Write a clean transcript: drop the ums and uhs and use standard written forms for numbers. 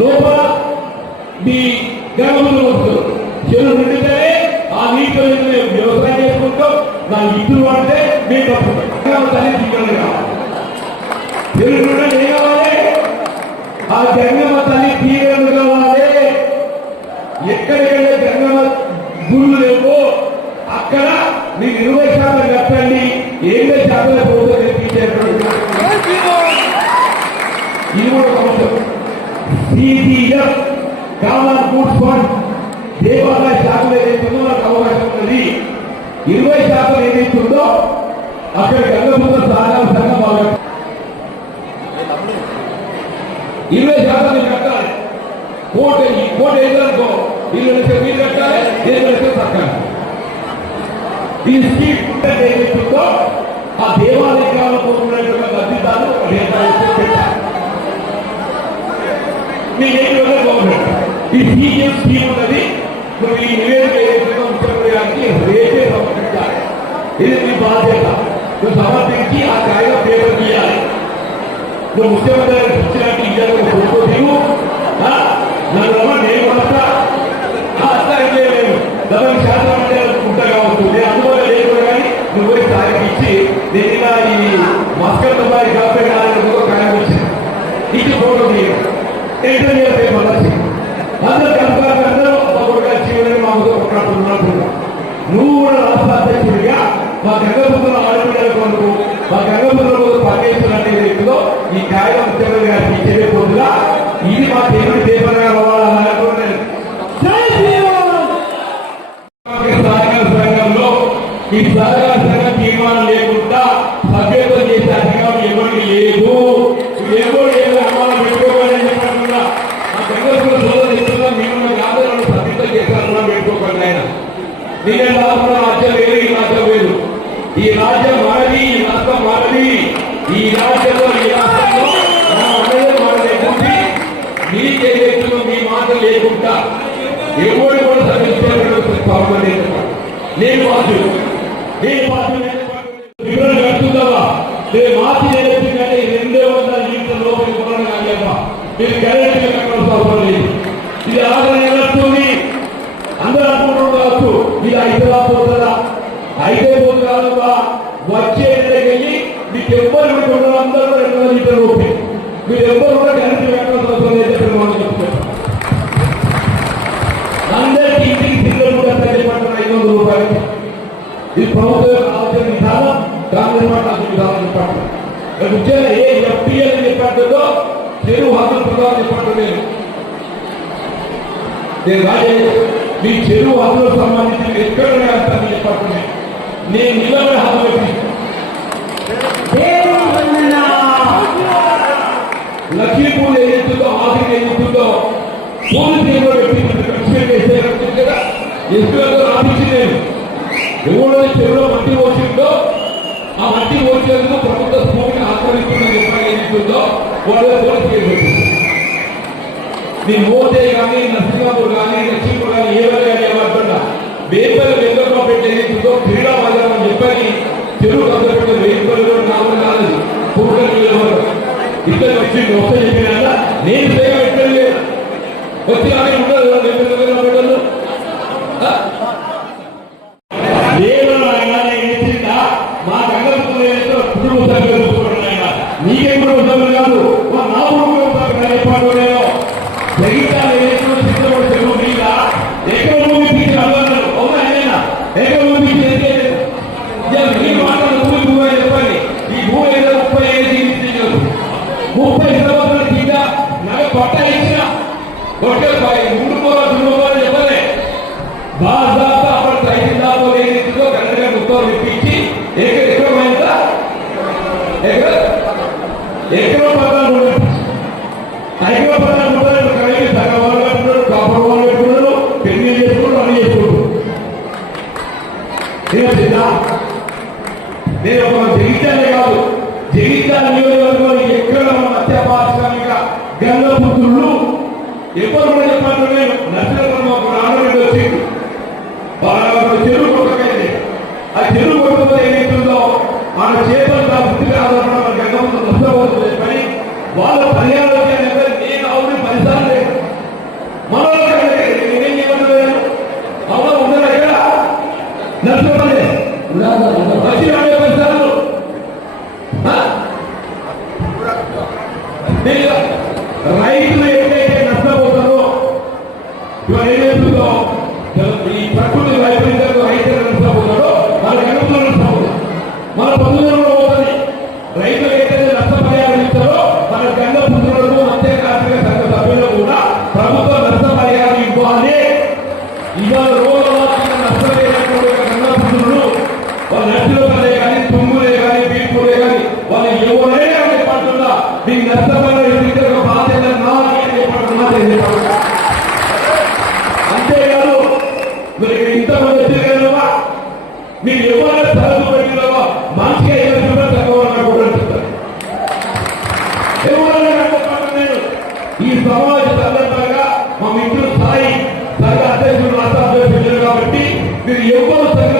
లోపల మీ గర్భంలో వస్తుంది చెరువు నిండితేనే ఆ నీటిలో వ్యవసాయం చేసుకుంటాం నా ఇద్దరు అంటే మేము తల్లి తీయాలి కావాలి చెరువు నుండి ఏం కావాలి ఆ గంగమ్మ తల్లి తీయలు కావాలి ఎక్కడికైతే గంగమ్మ గుళ్ళు లేవో అక్కడ మీకు 20% కట్టండి 70% ప్రభుత్వం తీసేటువంటి ఇది కూడా అవసరం సిటిఎఫ్ కామన్ ఫుడ్ ఫండ్ దేవాలయ శాఖలో ఏదైతుందో నాకు అవకాశం ఉన్నది 20% ఏదైతుందో అక్కడ గంగపుత్ర సహకార సంఘం బాగా 20% కట్టాలి కోట ఏదనుకో వీళ్ళు మీరు కట్టాలి ఏదైతే సర్కారు ఈ స్కీమ్ ఏదైతుందో ఆ దేవాలయాల్లో పోతున్నటువంటి లబ్ధిదారులు పెట్టాలి ఈ సీఎం స్కీమ్ ఉన్నది ఈ నివేదిక ఏదైతుందో ముఖ్యమంత్రి గారికి రేపే సమర్పించాలి ఇది మీ బాధ్యత నువ్వు సమర్పించి ఆ కాగితం పేపర్ తీయాలి నువ్వు ముఖ్యమంత్రి గారికి ఇచ్చినట్టు ఇద్దరు ఫోటో దిగు నన్ను నేను వస్తా అట్లా అయితే నేను 70% అంటే ఉంటా కావచ్చు నేను అందువల్ల లేకుండా కానీ నువ్వు తారీఖు ఇచ్చి నేను ఇలా ఈ మస్కట్ బాయ్ కాపే కాలం వచ్చింది ఇచ్చి ఫోటో తీయడం ఇంటర్వ్యూ పేపర్ అందరూ కనుక అందరూ చివరి మాకు కొట్లాడుతున్నట్టున్నా నువ్వు కూడా రాష్ట్ర అధ్యక్షుడిగా మా గంగపుత్రుల ఆడపిల్లల కొరకు మా గంగపుత్రుల కొరకు పనిచేస్తున్నట్టు ఏదో ఈ కాగితం ముఖ్యమంత్రి గారికి ఇచ్చే పొద్దుగా ఇది మా దేవుడి పేపర్ సహకార సంఘంలో ఈ సహకార సంఘ తీర్మానం లేకుండా సభ్యత్వం చేసే అధికారం ఎవరికి లేదు ఎవరు ఏదో అమలు పెట్టుకోవాలని చెప్పకుండా మా గంగపుత్ర సోదరు ఇస్తున్నా మేము ఆందోళన సభ్యత్వం చేశారు పెట్టుకోకండి ఆయన నేనే రాష్ట్ర రాజ్యం వేరు ఈ రాజ్యం వేరు ఈ రాజ్యం మారది ఈ రాష్ట్రం మారది ఈ రాజ్యంలో ఈ రాష్ట్రంలో మారలేకుంది మీకేదైతుందో మీ మాట లేకుండా ఎవరు కూడా సభ్యులు నేను బాధ్యులు వివరణ కడుతుందా నేను మార్చి ఏదైతుందంటే 200 లీటర్ల లోపలికి కొనడం కాలేమ్మా మీరు గ్యారెంటీగా కట్టాల్సిన అవసరం లేదు ఇది ఆదాయం వస్తుంది అందరూ అనుకుంటున్నారు ఇది అయిపోతుందా వచ్చే వెళ్ళి మీకు ఎవ్వరు కూడా అందరూ 200 లీటర్ల రూపాయి మీరు ఎవ్వరు కూడా గ్యారెంటీ కట్టాల్సిన అవసరం లేదని మనం చెప్తాం అందరికీ ఇంటికి పిల్లలు కూడా చెప్పంటారు 500 రూపాయలు ఇది ప్రభుత్వం ఆలోచన విధానం కాంగ్రెస్ పార్టీ విధానం చెప్పంటారు ముఖ్యంగా ఏ ఎఫ్టీఎల్ చెప్పంటుందో చెరువు హక్కుల ప్రధానం చెప్పంటారు నేను రాజేష్ మీ చెరువు హక్కులకు సంబంధించి ఎక్కడ వేస్తానని చెప్పంటున్నాను నేను నిలబడి హక్కు పెట్టి లక్ష్మీపూర్ ఏదైతుందో ఆఫీస్ ఏదైతుందో పోలీసు పెట్టి కదా ఎస్పీలతో ఆఫీసు నేను ఎవరో చెరువులో మట్టి వచ్చిందో ఆ మట్టి వచ్చేందుకు ప్రభుత్వ భూమిని ఆక్రమిస్తుందని చెప్పాలి ఏదైతుందో వాళ్ళ పోలీసు పెట్టింది నీ మోదే కానీ నరసింగాపూర్ కానీ లక్ష్మీపూర్ కానీ ఏమైనా కానీ ఏమంటున్నా వేపలు వెంకటరావు పెట్టి ఏదైతుందో క్రీడా మైదానం అని చెప్పని చెరువు కంపెనీ పెట్టిన వేపలు నాలుగు కాలేదు పూర్వలు ఇద్దరు వచ్చి వస్తే చెప్పినా నేను సేవ పెట్టలేదు వచ్చి కానీ ఉండదు పెట్టదు మా గంగపుత్రులు కుటుంబ సభ్యులు నీకే కుటుంబ సభ్యులు కాదు నా కుటుంబ సభ్యులు చెప్పాడు నేను జగిత్యాల చెరువు మీద ఎక్కడ భూమి తీసి అన్నారు అవునా ఏదైనా ఎక్కడ భూమి ఈ మాటలు భూమి చెప్పండి ఈ భూమి ఏదో 35 సంవత్సరాల కింద నాకు పట్ట ఇచ్చిన ఒకే 3 కోరాలు చెప్పలే బాగా అప్పుడు తగ్గిందాతో ఏదైతుందో గంటగా ముక్కలు తెప్పించి ఎకరమైందా ఎకరం 14 కలిగి సగం వాళ్ళు పెట్టుకున్నారు కాపర్ వాళ్ళు పెట్టుకున్నారు పెళ్లి చేసుకున్నారు అన్ని చేసుకుంటారు నేను ఒక జగిత్యాలే కాదు జగిత్యాల నియోజకవర్గంలో ఎక్కడ మధ్య పారిశ్రామిక గంగపుత్రులు ఎవరు కూడా చెప్పారు నేను నర్సరమ్మ ఒక రావడం వచ్చింది చెరువు కొట్టకైంది ఆ చెరువు కొట్టతో ఏమైతుందో మన చేపలు నా వృత్తిగా ఆధారపడ గంగపుత్రులు నష్టపోతుంది చెప్పని వాళ్ళ పర్యాలోచన నేను ఆవిడ 10 సార్లు రైతులు ఎక్కడైతే నష్టపోతారో ఇవాళ ఏదైతుందో ఈ ప్రకృతి వైపరీత్యాలు రైతులు నష్టపోతారో వాళ్ళ గణంలో నష్టపోతారు, మన బంధువులు పోతుంది. రైతులు ఏదైతే నష్టపరిహారం ఇస్తారో మన గంగ పుత్రులకు అంతేకాకుండా సంఘ సభ్యులకు కూడా ప్రభుత్వం నష్టపరిహారం ఇవ్వాలి. ఇవాళ రోజువారీగా నష్టపోయినటువంటి గంగ పుత్రులు వాళ్ళ నష్టలే కానీ తుమ్ములే కానీ బీర్పులే కానీ వాళ్ళు ఎవరైనా చెప్పకుండా మీకు నష్టపరిహారం బాధ్యత నాది చెప్పకుండా అంతేకాదు మీరు ఇంతమంది వచ్చేయగలవా మీరు ఎవరైనా సరస్సు పెట్టినవా మంచిగా ఎవరైనా తక్కువ కూడా చెప్తారు. ఎవరైనా నేను ఈ సమాజ సందర్భంగా మా మిత్రులు సాయి సంఘ అధ్యక్షులు రాష్ట్ర అధ్యక్షులు కాబట్టి మీరు ఎవరు సంఘ